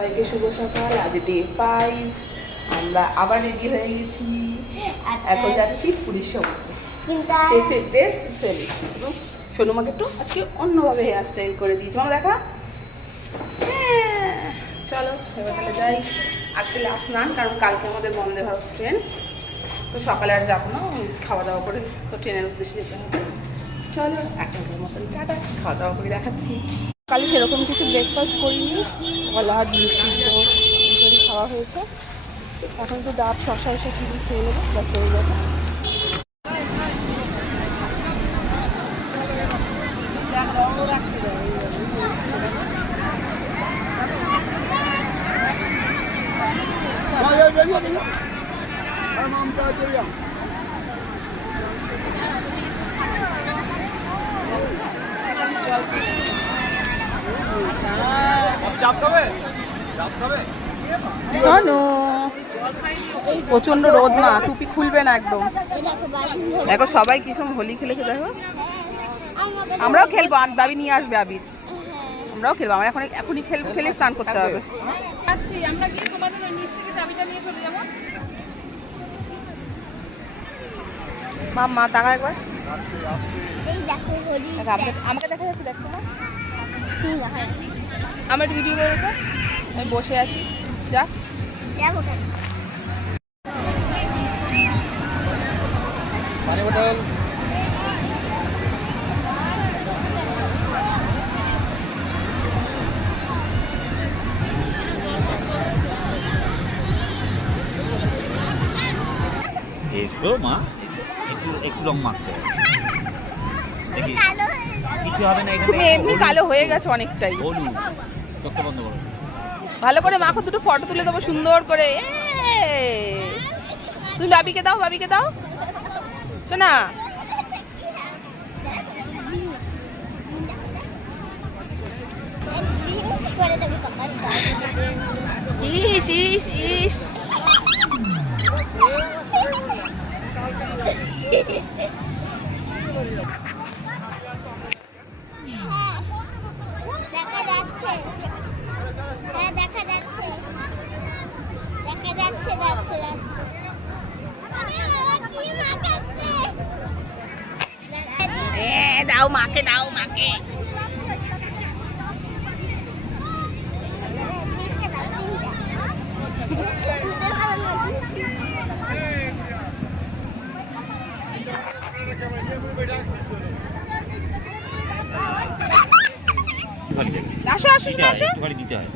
সবাইকে শুভ সকাল। আজ ডে 5, আমরা আবার রেডি হয়ে গেছি। এখন যাচ্ছি পুরীর সমুদ্রে। সে সেম ড্রেস সেম। সোনুমাকে একটু আজকে অন্যভাবে হেয়ার স্টাইল করে দিয়েছি, আমার দেখা। চলো এবার তাহলে যাই। আজকে লাস্ট স্নান, কারণ কালকে আমাদের বন্দে ভারত ট্রেন, তো সকালে আর যাবো না, খাওয়া দাওয়া করে তো ট্রেনের উদ্দেশ্যে যেতে হবে। চলো এখনকার মতন টাটা, খাওয়া দাওয়া করে দেখাচ্ছি। কালে সেরকম কিছু ব্রেকফাস্ট করিনি, কলা ডিম সিদ্ধ ইত্যাদি খাওয়া হয়েছে। এখন তো ডাব শশা এসে কিনে খেয়ে নেবো, ব্যাস হয়ে যাবে। প্রচন্ড রোদ না, টুপি খুলবে না একদম। দেখো সবাই কিসব হোলি খেলেছে, দেখো আমরাও খেলবো। দাবি নিয়ে আসবে আবির, আমরাও খেলবো। আমরা এখনই খেলে স্নান করতে হবে। মা টাকা একবার আমাকে দেখা যাচ্ছে, দেখো না আমার ভিডিও করে দেখো, আমি বসে আছি। যা পানি বোতল। এসো মা, একটু রং মাখতে হবে। কিছু হবে না, তুমি এমনি কালো হয়ে গেছে অনেকটাই। চোখটা বন্ধ করো, ভালো করে মাখো, দুটো ফটো তুলে দেবো সুন্দর করে। তুমি বাবিকে দাও, বাবিকে দাও শোনা। ইস ইস ইস, দাও মাকে, দাও মাকে। আসো আসো আসো, দিতে হয়।